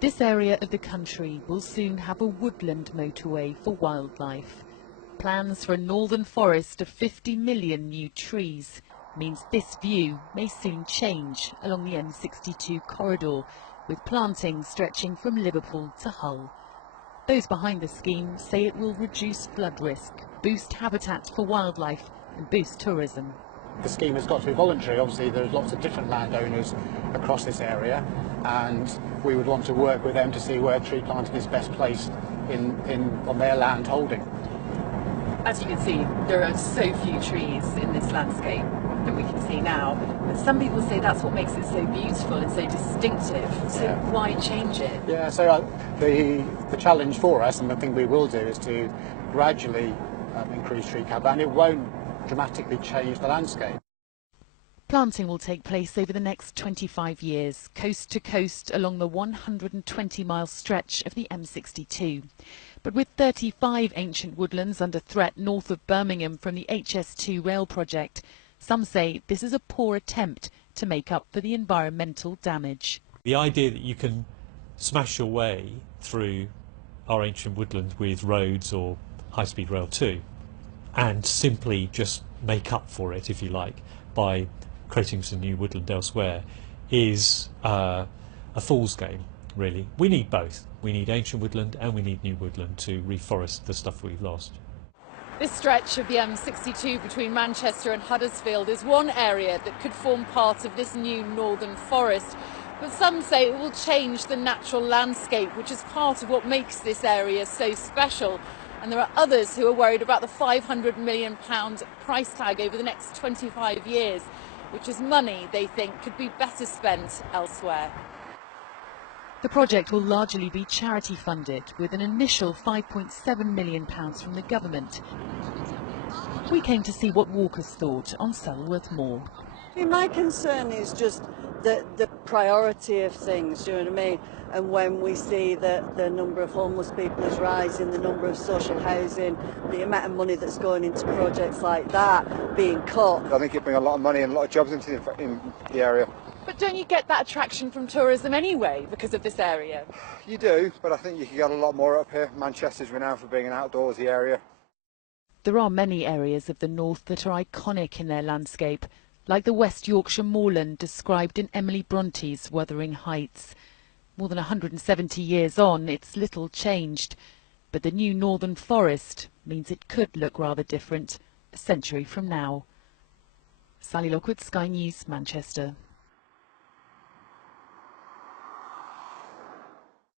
This area of the country will soon have a woodland motorway for wildlife. Plans for a northern forest of 50 million new trees means this view may soon change along the M62 corridor, with planting stretching from Liverpool to Hull. Those behind the scheme say it will reduce flood risk, boost habitat for wildlife and boost tourism. The scheme has got to be voluntary. Obviously there's lots of different landowners across this area, and we would want to work with them to see where tree planting is best placed on their land holding. As you can see, there are so few trees in this landscape that we can see now, but some people say that's what makes it so beautiful and so distinctive. So why change it? Yeah, so the challenge for us, and the thing we will do, is to gradually increase tree cover, and it won't dramatically change the landscape. Planting will take place over the next 25 years, coast to coast along the 120-mile stretch of the M62. But with 35 ancient woodlands under threat north of Birmingham from the HS2 rail project, some say this is a poor attempt to make up for the environmental damage. The idea that you can smash your way through our ancient woodland with roads or high-speed rail too, and simply just make up for it, if you like, by creating some new woodland elsewhere, is a fool's game, really. We need both. We need ancient woodland and we need new woodland to reforest the stuff we've lost. This stretch of the M62 between Manchester and Huddersfield is one area that could form part of this new northern forest. But some say it will change the natural landscape, which is part of what makes this area so special. And there are others who are worried about the £500 million price tag over the next 25 years, which is money they think could be better spent elsewhere. The project will largely be charity funded, with an initial £5.7 million from the government. We came to see what walkers thought on Selworth Moor. My concern is just the priority of things, do you know what I mean? And when we see that the number of homeless people is rising, the number of social housing, the amount of money that's going into projects like that being cut. I think it brings a lot of money and a lot of jobs into the area. But don't you get that attraction from tourism anyway because of this area? You do, but I think you can get a lot more up here. Manchester's renowned for being an outdoorsy area. There are many areas of the north that are iconic in their landscape, like the West Yorkshire moorland described in Emily Bronte's Wuthering Heights. More than 170 years on, it's little changed, but the new northern forest means it could look rather different a century from now. Sally Lockwood, Sky News, Manchester.